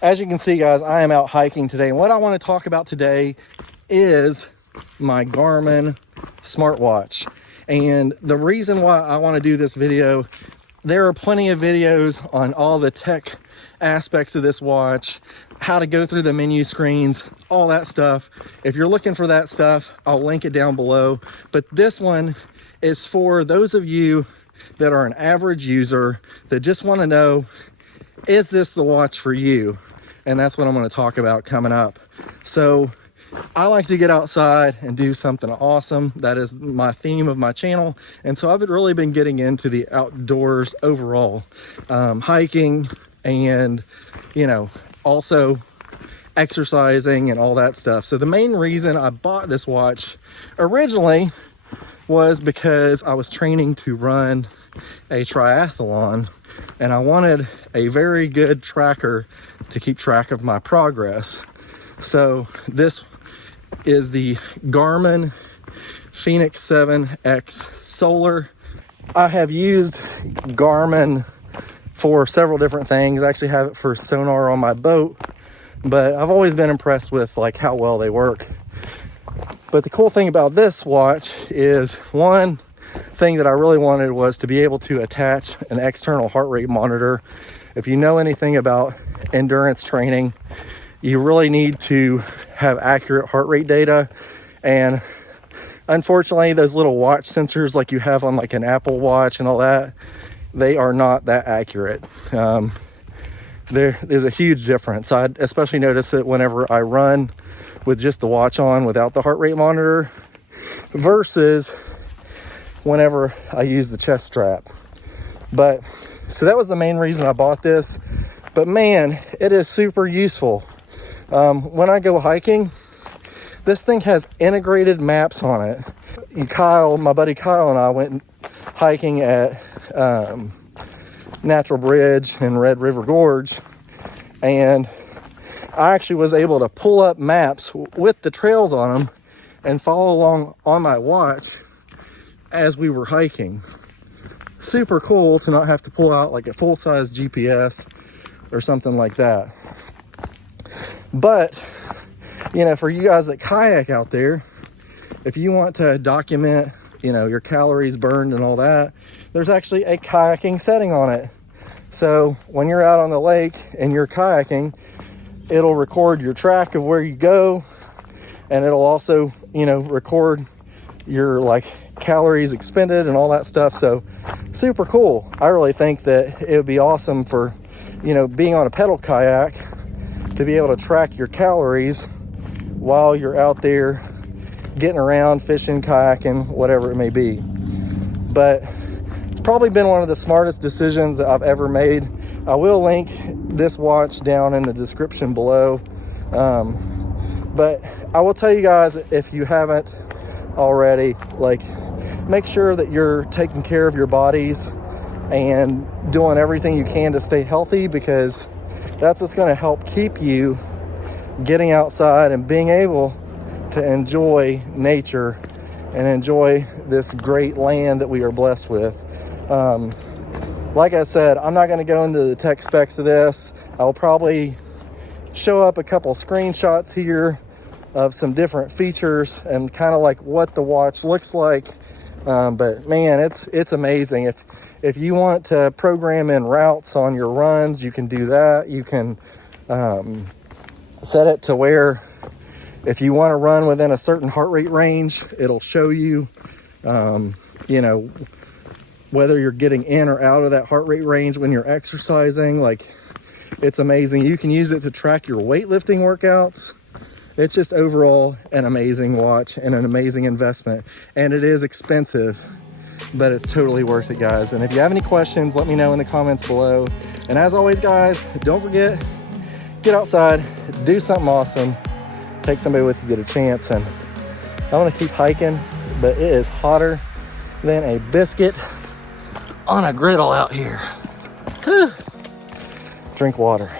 As you can see, guys, I am out hiking today. And what I want to talk about today is my Garmin smartwatch. And the reason why I want to do this video, there are plenty of videos on all the tech aspects of this watch, how to go through the menu screens, all that stuff. If you're looking for that stuff, I'll link it down below. But this one is for those of you that are an average user that just want to know, is this the watch for you? And that's what I'm going to talk about coming up. So I like to get outside and do something awesome. That is my theme of my channel. And so I've really been getting into the outdoors overall, hiking and, also exercising and all that stuff. So the main reason I bought this watch originally was because I was training to run a triathlon and I wanted a very good tracker to keep track of my progress. So this is the Garmin Fenix 7X Solar. I have used Garmin for several different things. I actually have it for sonar on my boat, but I've always been impressed with how well they work. But the cool thing about this watch is, one thing that I really wanted was to be able to attach an external heart rate monitor. If you know anything about endurance training, you really need to have accurate heart rate data. And unfortunately, those little watch sensors like you have on like an Apple Watch and all that, they are not that accurate. There is a huge difference. I especially notice it whenever I run with just the watch on without the heart rate monitor versus whenever I use the chest strap. But so that was the main reason I bought this. But man, it is super useful. When I go hiking, this thing has integrated maps on it. My buddy Kyle and I went hiking at Natural Bridge and Red River Gorge, and I actually was able to pull up maps with the trails on them and follow along on my watch as we were hiking. Super cool to not have to pull out like a full-size GPS or something like that. But for you guys that kayak out there, if you want to document your calories burned and all that, there's actually a kayaking setting on it. So when you're out on the lake and you're kayaking, it'll record your track of where you go, and it'll also record your calories expended and all that stuff. So super cool. I really think that it would be awesome for being on a pedal kayak to be able to track your calories while you're out there getting around, fishing, kayaking, whatever it may be. But it's probably been one of the smartest decisions that I've ever made. I will link this watch down in the description below. But I will tell you guys, if you haven't already, make sure that you're taking care of your bodies and doing everything you can to stay healthy, because that's what's going to help keep you getting outside and being able to enjoy nature and enjoy this great land that we are blessed with. Like I said, I'm not going to go into the tech specs of this. I'll probably show up a couple screenshots here of some different features and kind of what the watch looks like. But man, it's amazing. If you want to program in routes on your runs, you can do that. You can set it to where if you want to run within a certain heart rate range, it'll show you, whether you're getting in or out of that heart rate range when you're exercising. It's amazing. You can use it to track your weightlifting workouts. It's just overall an amazing watch and an amazing investment. And it is expensive, but it's totally worth it, guys. And if you have any questions, let me know in the comments below. And as always, guys, don't forget, get outside, do something awesome, take somebody with you, get a chance. And I want to keep hiking, but it is hotter than a biscuit on a griddle out here. Drink water.